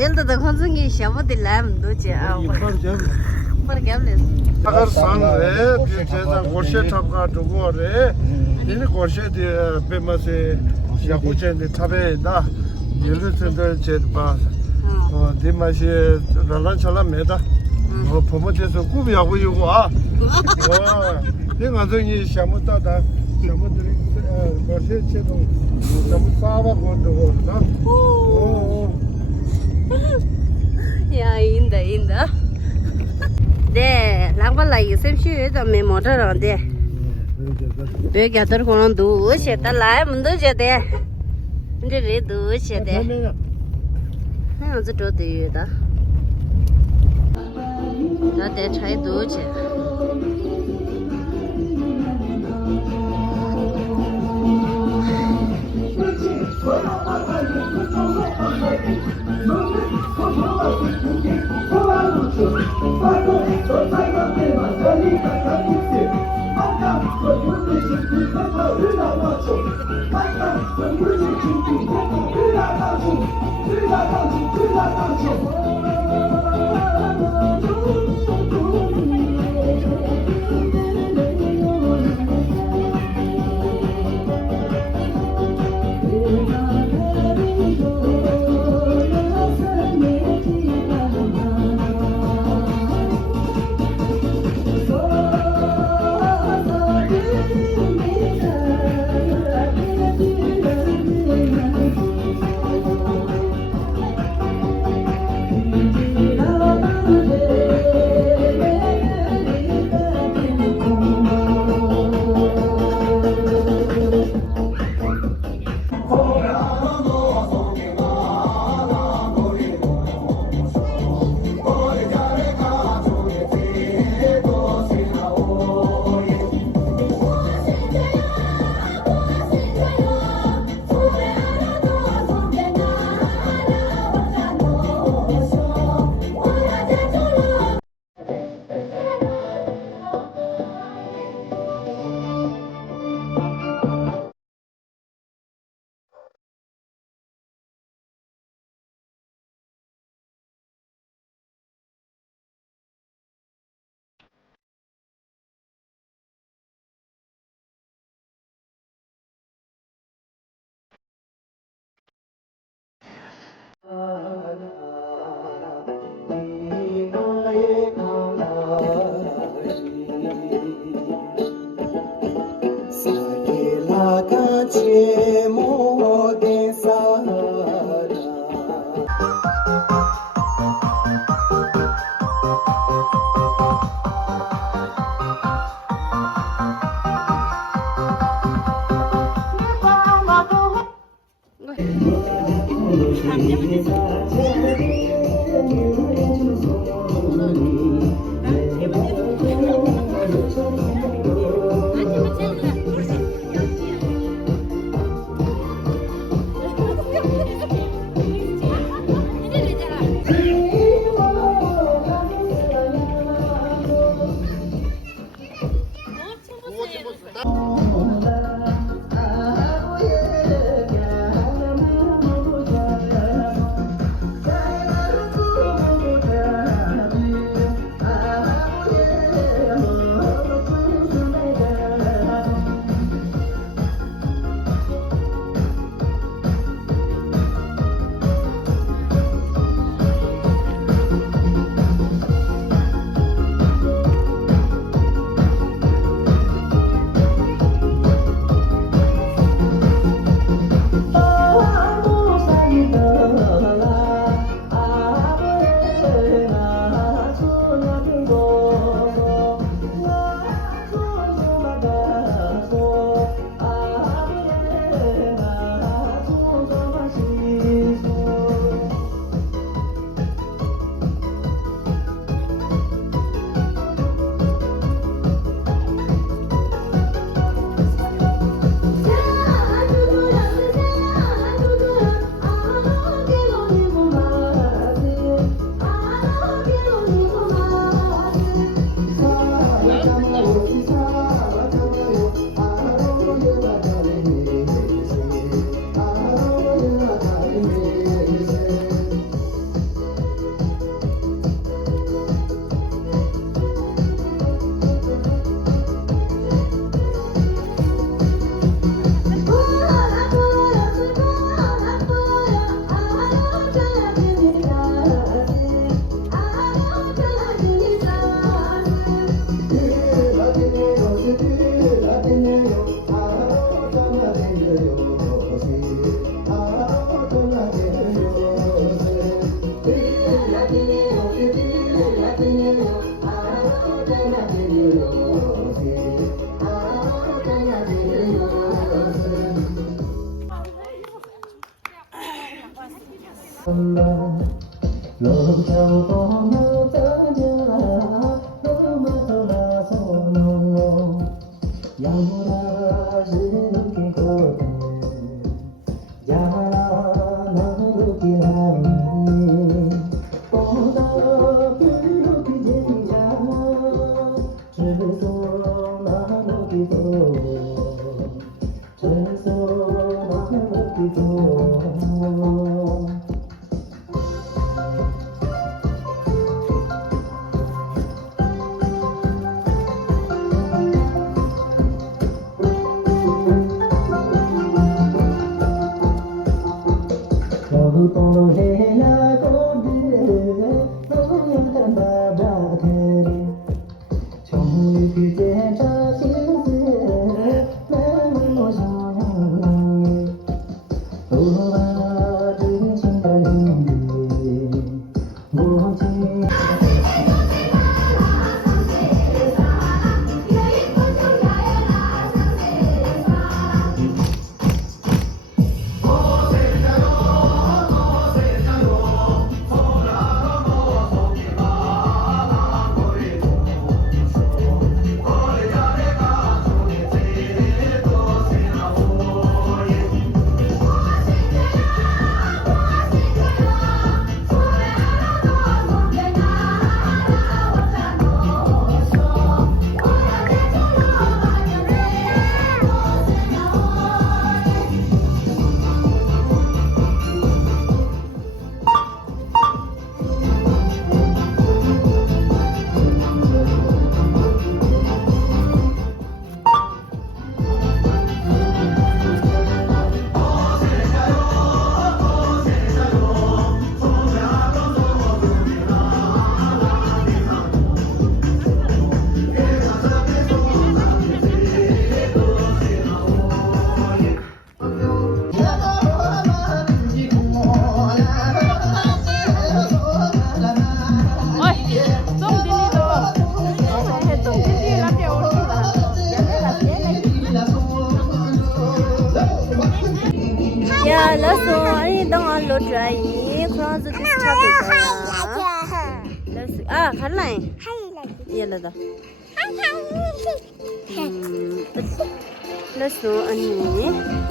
일도 더 건성이 샤버들 라면 도지 아 버게블레 अगर संग रे जैसा गोशे ठपका दुगो रे इन गोशे दे फेमस है या कुछ ने थबे ना ये सेंटर चेत पास दिमाशे रलन चला मेदा promote so kubi ya kuyi wa ni nga zo ni shamu ta da shamu dri ba se che do shamu sa ba ko do na ya inda de lagba la yi sem shu da me motor ron de be ga dar ko ron du she ta la mun do je de nde re du she de ha zo do de da da de chai du che 야, 라서 아니 동안 로드라이 크로즈 디스트릭트. 라서 아, 갈라이. 얘라다. 라서 아니